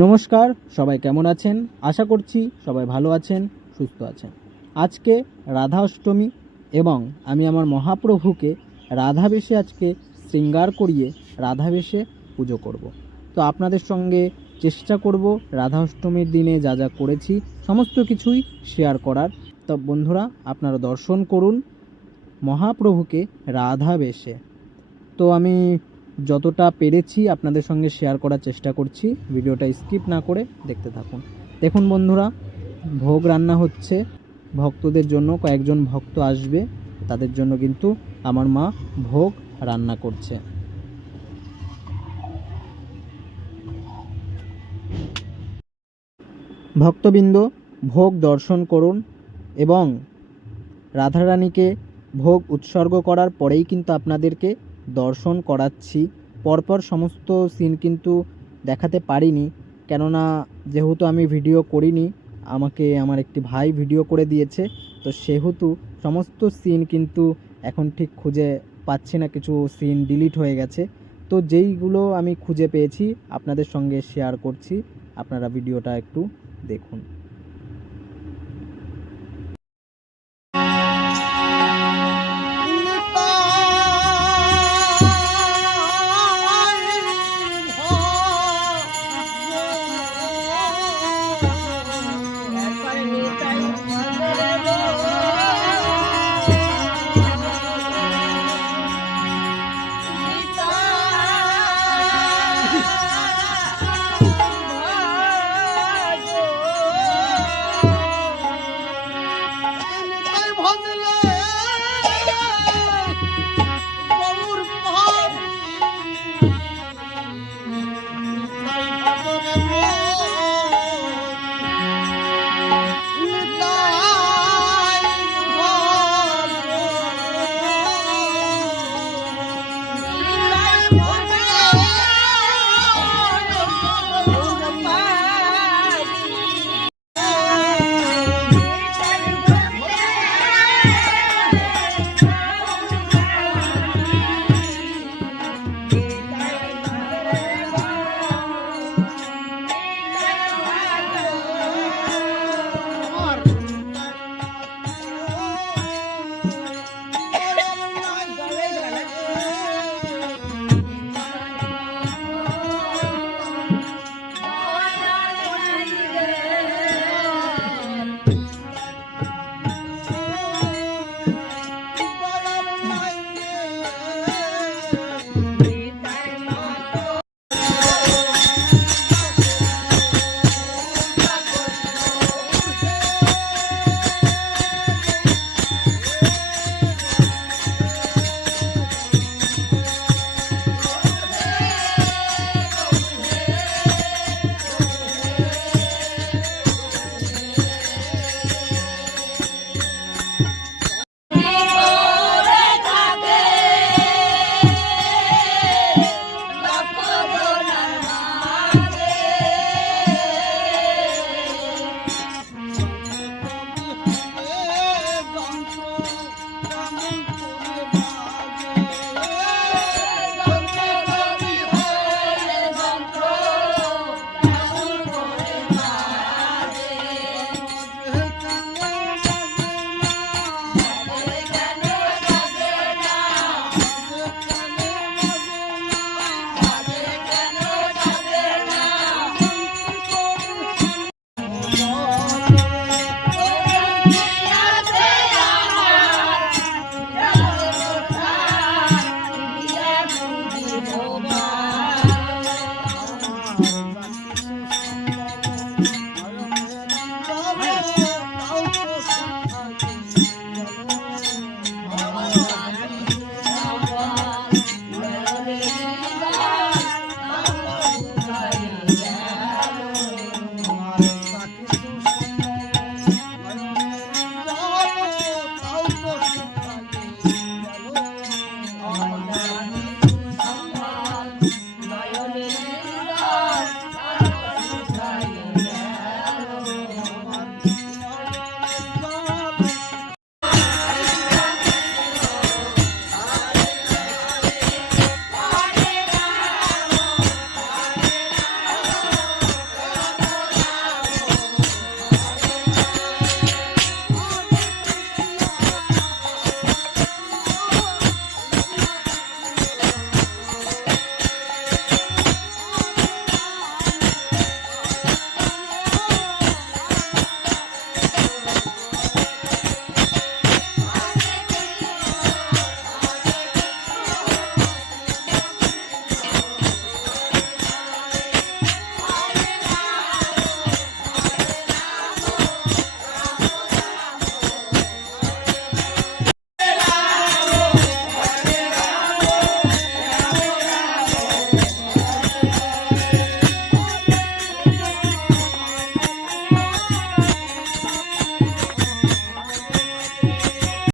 নমস্কার, সবাই কেমন আছেন? আশা করছি সবাই ভালো আছেন, সুস্থ আছেন। আজকে রাধা অষ্টমী এবং আমি আমার মহাপ্রভুকে রাধা বেশে আজকে শৃঙ্গার করিয়ে রাধা বেশে পুজো করব। তো আপনাদের সঙ্গে চেষ্টা করব রাধা অষ্টমীর দিনে যা যা করেছি সমস্ত কিছুই শেয়ার করার। তো বন্ধুরা, আপনারা দর্শন করুন মহাপ্রভুকে রাধা বেশে। তো আমি যতটা পেরেছি আপনাদের সঙ্গে শেয়ার করার চেষ্টা করছি, ভিডিওটা স্কিপ না করে দেখতে থাকুন। দেখুন বন্ধুরা, ভোগ রান্না হচ্ছে ভক্তদের জন্য। কয়েকজন ভক্ত আসবে, তাদের জন্য কিন্তু আমার মা ভোগ রান্না করছে। ভক্তবৃন্দ, ভোগ দর্শন করুন এবং রাধারানীকে ভোগ উৎসর্গ করার পরেই কিন্তু আপনাদেরকে দর্শন করাচ্ছি। পরপর সমস্ত সিন কিন্তু দেখাতে পারিনি, কেননা যেহেতু আমি ভিডিও করিনি, আমাকে আমার একটি ভাই ভিডিও করে দিয়েছে। তো সেহেতু সমস্ত সিন কিন্তু এখন ঠিক খুঁজে পাচ্ছি না, কিছু সিন ডিলিট হয়ে গেছে। তো যেইগুলো আমি খুঁজে পেয়েছি আপনাদের সঙ্গে শেয়ার করছি, আপনারা ভিডিওটা একটু দেখুন।